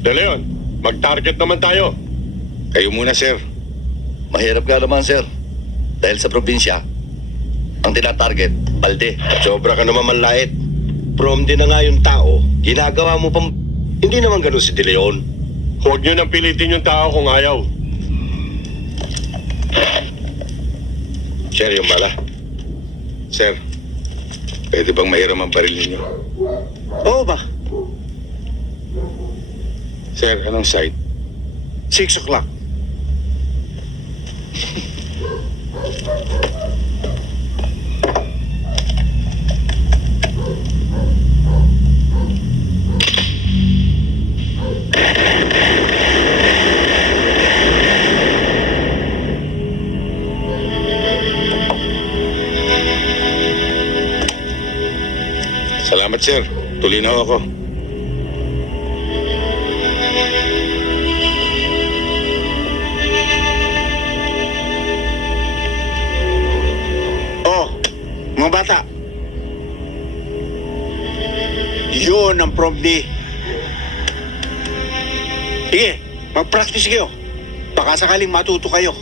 De Leon, mag-target naman tayo. Kayo muna, sir. Mahirap ka naman, sir. Dahil sa probinsya, ang tinatarget, balde. Sobra ka naman manlait. Prom din na nga yung tao. Ginagawa mo pang... Hindi naman ganun si De Leon. Huwag nyo nang pilitin yung tao kung ayaw. Sir, yung bala. Sir, pwede bang mahiram ang baril ninyo? Oo ba? Sir, anong site? 6 o'clock. Salamat, sir. Tuloy na ho ako. Oh, mga bata. Yun ang prom day. Sige, mag-practice kayo. Baka sakaling matuto kayo.